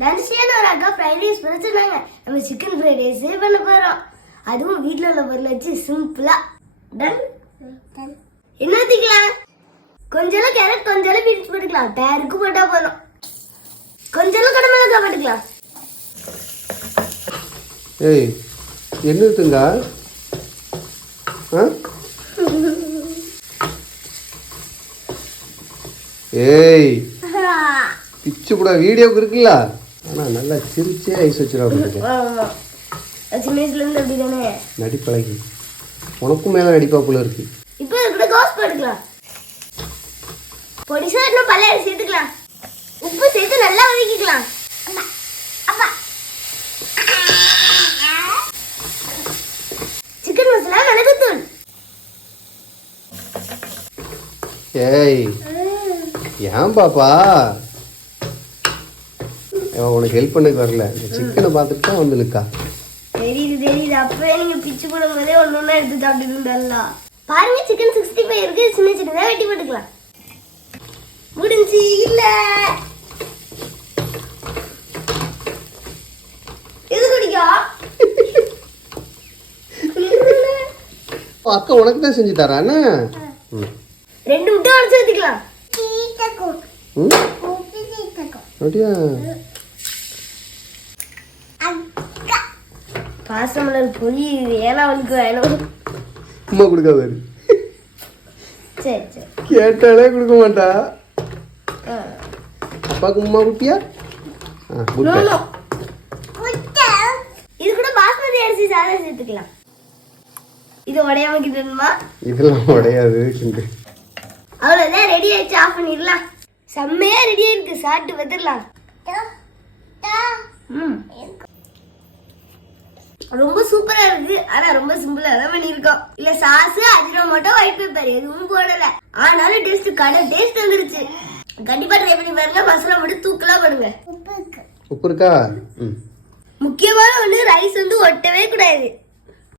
தனுஷியான ஒரு அக்கா fried rice பண்ண சொன்னாங்க. நம்ம சிக்கன் ஃப்ரைட் ரைஸ் பண்ண போறோம். அதுவும் வீட்ல உள்ள பொருள் வச்சு சிம்பிளா. டன். என்ன ஊத்திக்கலாம்? கொஞ்சம் கேரட், கொஞ்சம் பீன்ஸ் போட்டுக்கலாம். பேருக்கு போட்டா போதும். கொஞ்சம் கடமிளகாய் போட்டுக்கலாம். ஏய், என்ன ஊத்துங்க? ஏய், பிச்சு கூட வீடியோக்கு இருக்குல்ல. ஆனா நல்லா சிரிச்சே ஐஸ் வச்சிருக்கா. சின்ன வயசுல இருந்து அப்படிதானே நடிப்பழகி. உனக்கும் மேல நடிப்பாப்புல இருக்கு. இப்போ இதுல கோஸ் போட்டுக்கலாம். பொடிசா இன்னும் பழைய சேர்த்துக்கலாம். உப்பு சேர்த்து நல்லா வதக்கிக்கலாம். சிக்கன் மசாலா, மிளகுத்தூள். ஏய், ஏன் பாப்பா உனக்கு ஹெல்ப் பண்ணக்கு வரல. இந்த சிக்கனை பார்த்துட்டு தான் வந்து நிற்கா. தெரியுது. அப்பவே நீங்க பிச்சு போடும் போதே ஒன்னொன்னா எடுத்து சாப்பிட்டு பாருங்க. சிக்கன் 65 இருக்கு. சின்ன சின்னதா வெட்டி போட்டுக்கலாம். முடிஞ்சு இல்ல இது குடிக்கா. அக்கா உனக்கு தான் செஞ்சு தரானே. 2 முட்டை உடைச்சு ஊத்திக்கலாம். அப்படியா? பாசமலர் பொரி ஏன்னா அவனுக்கு வேணும். உமா கொடுக்க பாரு. சரி கேட்டாலே கொடுக்க மாட்டா. அப்பாக்கு உமா குட்டியா? இது கூட பாஸ்மதி அரிசி சாதம் சேர்த்துக்கலாம். இது உடையாம கிட்டணுமா? இதெல்லாம் உடையாது. அவ்வளவுதான், ரெடி ஆயிடுச்சு. ஆஃப் பண்ணிடலாம். செம்மையா ரெடியா இருக்கு. சாப்பிட்டு வந்துடலாம். ரொம்ப சூப்பரா இருக்கு. ஆனா ரொம்ப சிம்பிளா தான் பண்ணிருக்கோம். இல்ல சாஸ், அஜினோமோட்டோ, ஒயிட் பெப்பர் எதுவும் போடல. ஆனாலும் டேஸ்ட் கடை டேஸ்ட் வந்துருச்சு. கண்டிப்பா ட்ரை பண்ணி பாருங்க. மசாலா மட்டும் தூக்கலா பண்ணுங்க. உப்பு இருக்கா? முக்கியமான ஒண்ணு, ரைஸ் வந்து ஒட்டவே கூடாது.